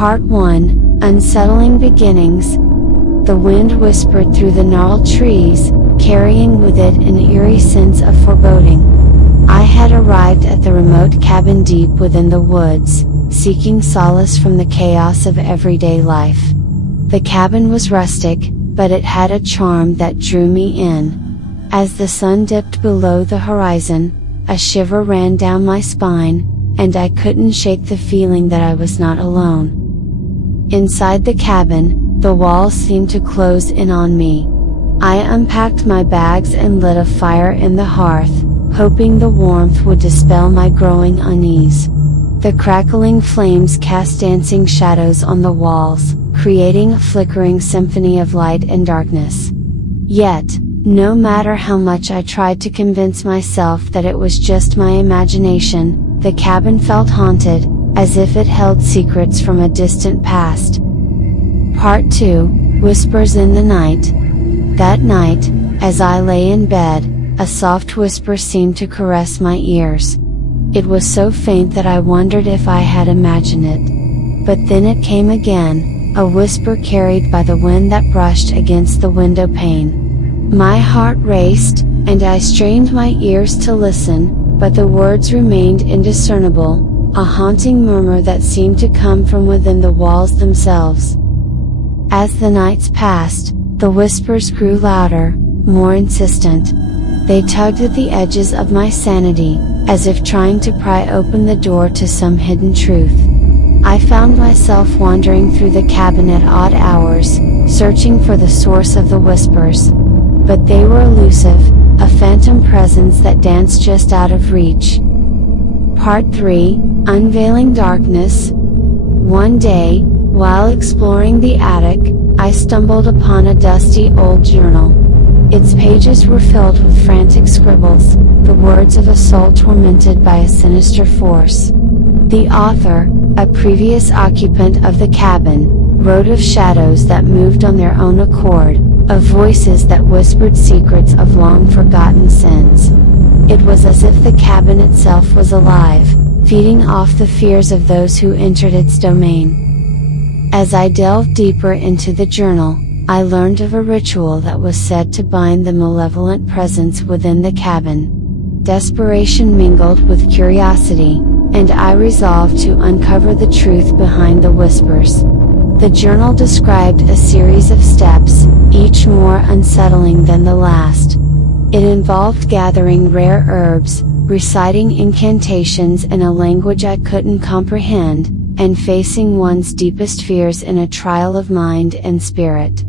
Part 1, Unsettling Beginnings. The wind whispered through the gnarled trees, carrying with it an eerie sense of foreboding. I had arrived at the remote cabin deep within the woods, seeking solace from the chaos of everyday life. The cabin was rustic, but it had a charm that drew me in. As the sun dipped below the horizon, a shiver ran down my spine, and I couldn't shake the feeling that I was not alone. Inside the cabin, the walls seemed to close in on me. I unpacked my bags and lit a fire in the hearth, hoping the warmth would dispel my growing unease. The crackling flames cast dancing shadows on the walls, creating a flickering symphony of light and darkness. Yet, no matter how much I tried to convince myself that it was just my imagination, the cabin felt haunted, as if it held secrets from a distant past. Part 2, Whispers in the Night. That night, as I lay in bed, a soft whisper seemed to caress my ears. It was so faint that I wondered if I had imagined it. But then it came again, a whisper carried by the wind that brushed against the window pane. My heart raced, and I strained my ears to listen, but the words remained indiscernible, a haunting murmur that seemed to come from within the walls themselves. As the nights passed, the whispers grew louder, more insistent. They tugged at the edges of my sanity, as if trying to pry open the door to some hidden truth. I found myself wandering through the cabin at odd hours, searching for the source of the whispers. But they were elusive, a phantom presence that danced just out of reach. Part 3, Unveiling Darkness. One day, while exploring the attic, I stumbled upon a dusty old journal. Its pages were filled with frantic scribbles, the words of a soul tormented by a sinister force. The author, a previous occupant of the cabin, wrote of shadows that moved on their own accord, of voices that whispered secrets of long-forgotten sins. It was as if the cabin itself was alive, feeding off the fears of those who entered its domain. As I delved deeper into the journal, I learned of a ritual that was said to bind the malevolent presence within the cabin. Desperation mingled with curiosity, and I resolved to uncover the truth behind the whispers. The journal described a series of steps, each more unsettling than the last. It involved gathering rare herbs, reciting incantations in a language I couldn't comprehend, and facing one's deepest fears in a trial of mind and spirit.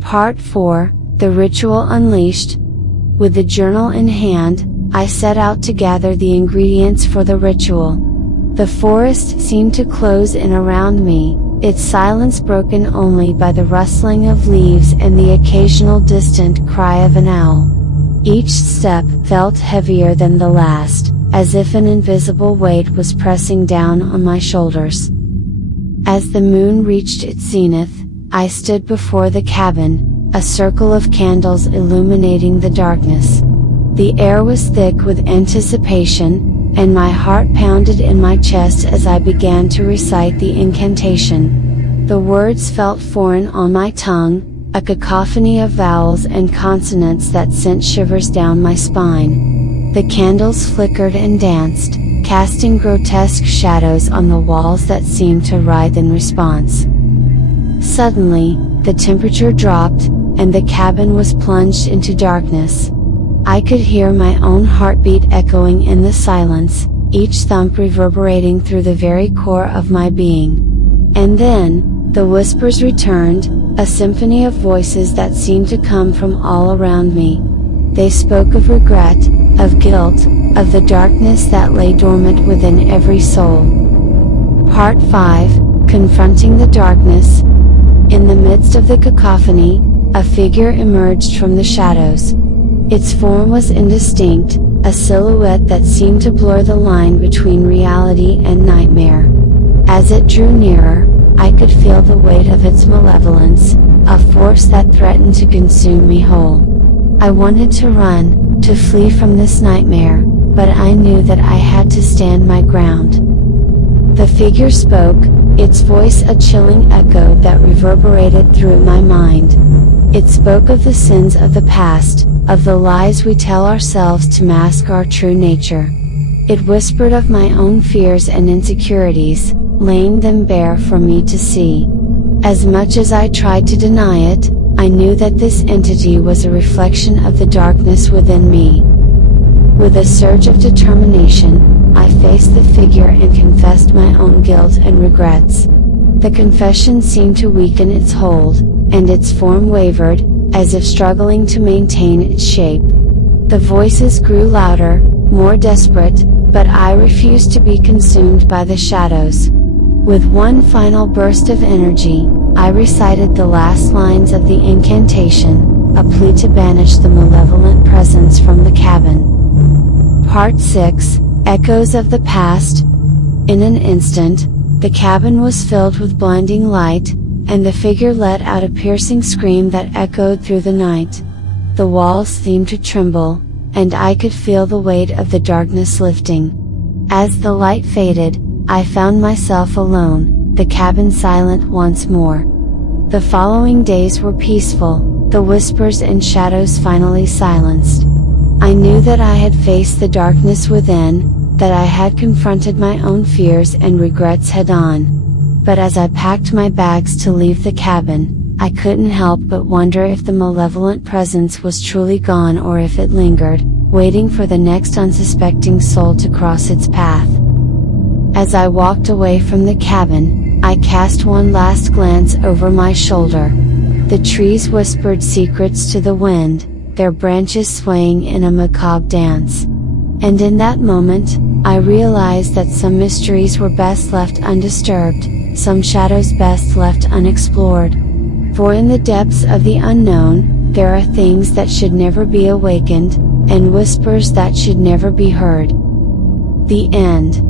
Part 4, The Ritual Unleashed. With the journal in hand, I set out to gather the ingredients for the ritual. The forest seemed to close in around me, its silence broken only by the rustling of leaves and the occasional distant cry of an owl. Each step felt heavier than the last, as if an invisible weight was pressing down on my shoulders. As the moon reached its zenith, I stood before the cabin, a circle of candles illuminating the darkness. The air was thick with anticipation, and my heart pounded in my chest as I began to recite the incantation. The words felt foreign on my tongue, a cacophony of vowels and consonants that sent shivers down my spine. The candles flickered and danced, casting grotesque shadows on the walls that seemed to writhe in response. Suddenly, the temperature dropped, and the cabin was plunged into darkness. I could hear my own heartbeat echoing in the silence, each thump reverberating through the very core of my being. And then, the whispers returned, a symphony of voices that seemed to come from all around me. They spoke of regret, of guilt, of the darkness that lay dormant within every soul. Part 5, Confronting the Darkness. In the midst of the cacophony, a figure emerged from the shadows. Its form was indistinct, a silhouette that seemed to blur the line between reality and nightmare. As it drew nearer, I could feel the weight of its malevolence, a force that threatened to consume me whole. I wanted to run, to flee from this nightmare, but I knew that I had to stand my ground. The figure spoke, its voice a chilling echo that reverberated through my mind. It spoke of the sins of the past, of the lies we tell ourselves to mask our true nature. It whispered of my own fears and insecurities, laying them bare for me to see. As much as I tried to deny it, I knew that this entity was a reflection of the darkness within me. With a surge of determination, I faced the figure and confessed my own guilt and regrets. The confession seemed to weaken its hold, and its form wavered, as if struggling to maintain its shape. The voices grew louder, more desperate, but I refused to be consumed by the shadows. With one final burst of energy, I recited the last lines of the incantation, a plea to banish the malevolent presence from the cabin. Part 6, Echoes of the Past. In an instant, the cabin was filled with blinding light, and the figure let out a piercing scream that echoed through the night. The walls seemed to tremble, and I could feel the weight of the darkness lifting. As the light faded, I found myself alone, the cabin silent once more. The following days were peaceful, the whispers and shadows finally silenced. I knew that I had faced the darkness within, that I had confronted my own fears and regrets head on. But as I packed my bags to leave the cabin, I couldn't help but wonder if the malevolent presence was truly gone or if it lingered, waiting for the next unsuspecting soul to cross its path. As I walked away from the cabin, I cast one last glance over my shoulder. The trees whispered secrets to the wind, their branches swaying in a macabre dance. And in that moment, I realized that some mysteries were best left undisturbed, some shadows best left unexplored. For in the depths of the unknown, there are things that should never be awakened, and whispers that should never be heard. The end.